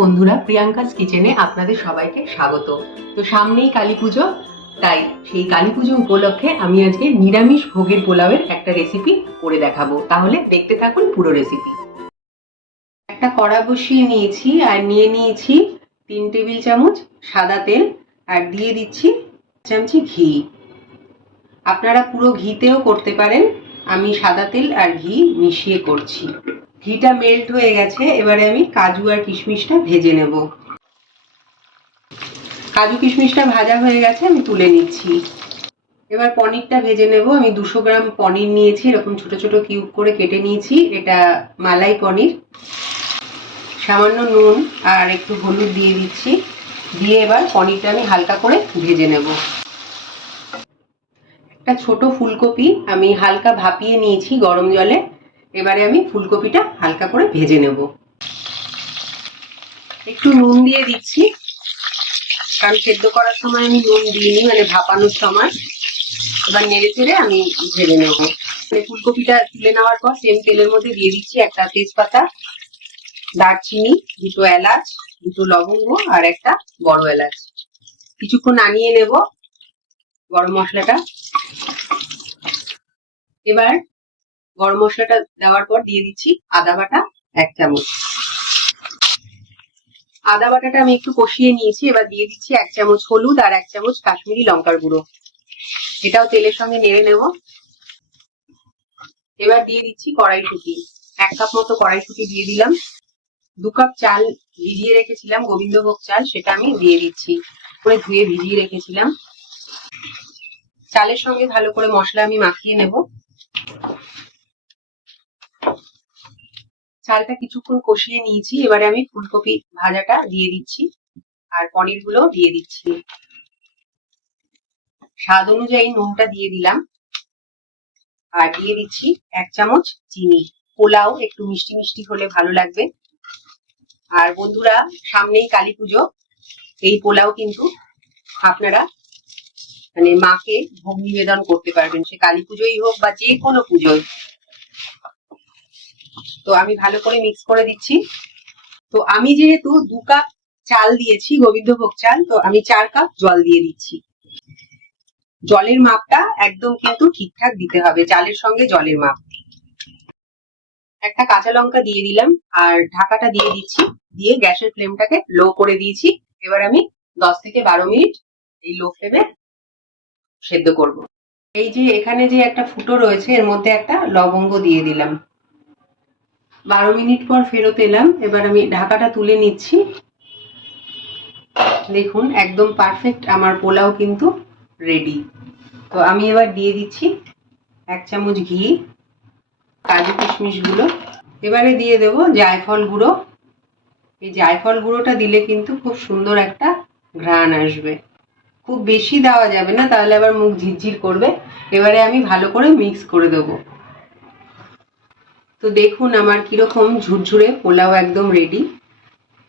বন্ধুরা প্রিয়াঙ্কাস কিচেনে আপনাদের সবাইকে স্বাগত। তো সামনেই কালী পুজো, তাই সেই কালী পুজো উপলক্ষে আমি আজকে নিরামিষ ভোগের পোলাওয়ের একটা রেসিপি করে দেখাবো। তাহলে দেখতে থাকুন পুরো রেসিপি একটা কড়া বসিয়ে নিয়েছি, আর নিয়ে নিয়েছি তিন টেবিল চামচ সাদা তেল, আর দিয়ে দিচ্ছি চামচি ঘি। আপনারা পুরো ঘিতেও করতে পারেন। আমি সাদা তেল আর ঘি মিশিয়ে করছি। ঘিটা মেল্ট হয়ে গেছে, এবারে আমি কাজু আর কিশমিশটা ভেজে নেব। কাজু কিশমিশটা ভাজা হয়ে গেছে, আমি তুলে নিচ্ছি। এবার পনিরটা ভেজে নেব। আমি দুশো গ্রাম পনির নিয়েছি, এরকম ছোট ছোট কিউব করে কেটে নিয়েছি। এটা মালাই পনির। সামান্য নুন আর একটু হলুদ দিয়ে দিচ্ছি। দিয়ে এবার পনিরটা আমি হালকা করে ভেজে নেব। একটা ছোট ফুলকপি আমি হালকা ভাপিয়ে নিয়েছি গরম জলে। এবারে আমি ফুলকপিটা হালকা করে ভেজে নেব। একটু নুন দিয়ে দিচ্ছি। কারণ সেদ্ধ করার সময় আমি নুন দিইনি মানে ভাপানোর সময়। এবার নেড়ে চেড়ে আমি ভেজে নেব। মানে ফুলকপিটা তুলে নেওয়ার পর সেম তেলের মধ্যে দিয়ে দিচ্ছি একটা তেজপাতা, দারচিনি, দুটো এলাচ, দুটো লবঙ্গ আর একটা বড় এলাচ। কিছুক্ষণ আনিয়ে নেব গরম মশলাটা। এবার গরম মশলাটা দেওয়ার পর দিয়ে দিচ্ছি আদা বাটা এক চামচ। আদা বাটাটা আমি একটু কষিয়ে নিয়েছি, এবার দিয়ে দিচ্ছি এক চামচ হলুদ আর এক চামচ কাশ্মীরি লঙ্কার গুঁড়ো। এটাও তেলের সঙ্গে নেড়ে নেব। এবার দিয়ে দিচ্ছি কড়াইশুটি। এক কাপ মতো কড়াইশুটি দিয়ে দিলাম। দু কাপ চাল ভিজিয়ে রেখেছিলাম, গোবিন্দভোগ চাল, সেটা আমি দিয়ে দিচ্ছি। করে ধুয়ে ভিজিয়ে রেখেছিলাম। চালের সঙ্গে ভালো করে মশলা আমি মাখিয়ে নেব। চালটা কিছুক্ষণ কষিয়ে নিয়েছি। এবারে আমি ফুলকপি ভাজাটা দিয়ে দিচ্ছি আর পনিরগুলো দিয়ে দিচ্ছি। স্বাদ অনুযায়ী নুনটা দিয়ে দিলাম। আর দিয়ে দিচ্ছি এক চামচ চিনি। পোলাও একটু মিষ্টি মিষ্টি হলে ভালো লাগবে। আর বন্ধুরা, সামনেই কালী পুজো। এই পোলাও কিন্তু আপনারা মানে মাকে ভোগ নিবেদন করতে পারবেন। সে কালী পুজোই হোক বা যে কোনো পুজোয় তো আমি ভালো করে মিক্স করে দিচ্ছি। তো আমি যেহেতু দু কাপ চাল দিয়েছি, গোবিন্দভোগ চাল, তো আমি চার কাপ জল দিয়ে দিচ্ছি। জলের মাপটা একদম কিন্তু ঠিকঠাক দিতে হবে, চালের সঙ্গে জলের মাপ। একটা কাঁচা লঙ্কা দিয়ে দিলাম, আর ঢাকাটা দিয়ে দিচ্ছি, দিয়ে গ্যাসের ফ্লেমটাকে লো করে দিয়েছি। এবার আমি দশ থেকে বারো মিনিট এই লো ফ্লেমে সেদ্ধ করব। এই যে এখানে যে একটা ফুটো রয়েছে, এর মধ্যে একটা লবঙ্গ দিয়ে দিলাম। বারো মিনিট পর ফেরত এলাম। এবার আমি ঢাকাটা তুলে নিচ্ছি। দেখুন, একদম পারফেক্ট আমার পোলাও কিন্তু রেডি তো আমি এবার দিয়ে দিচ্ছি এক চামচ ঘি, কাজু কিশমিশগুলো এবারে দিয়ে দেব জায়ফল গুঁড়ো। এই জায়ফল গুঁড়োটা দিলে কিন্তু খুব সুন্দর একটা ঘ্রাণ আসবে। খুব বেশি দেওয়া যাবে না, তাহলে আবার মুখ ঝিরঝির করবে। এবারে আমি ভালো করে মিক্স করে দেবো। তো দেখুন আমার কীরকম ঝুরঝুরে পোলাও একদম রেডি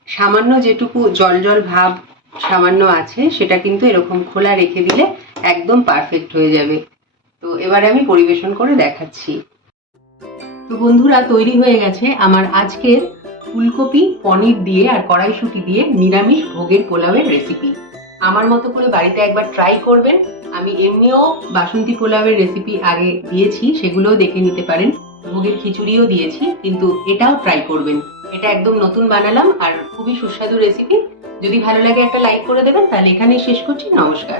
সামান্য যেটুকু জল জল ভাব সামান্য আছে, সেটা কিন্তু এরকম খোলা রেখে দিলে একদম পারফেক্ট হয়ে যাবে। তো এবারে আমি পরিবেশন করে দেখাচ্ছি। তো বন্ধুরা, তৈরি হয়ে গেছে আমার আজকের ফুলকপি পনির দিয়ে আর কড়াইশুটি দিয়ে নিরামিষ ভোগের পোলাওয়ের রেসিপি আমার মতো করে বাড়িতে একবার ট্রাই করবেন। আমি এমনিও বাসন্তী পোলাওয়ের রেসিপি আগে দিয়েছি, সেগুলোও দেখে নিতে পারেন। ভোগের খিচুড়িও দিয়েছি, কিন্তু এটাও ট্রাই করবেন। এটা একদম নতুন বানালাম আর খুবই সুস্বাদু রেসিপি যদি ভালো লাগে একটা লাইক করে দেবেন, তাহলে এখানেই শেষ করছি। নমস্কার।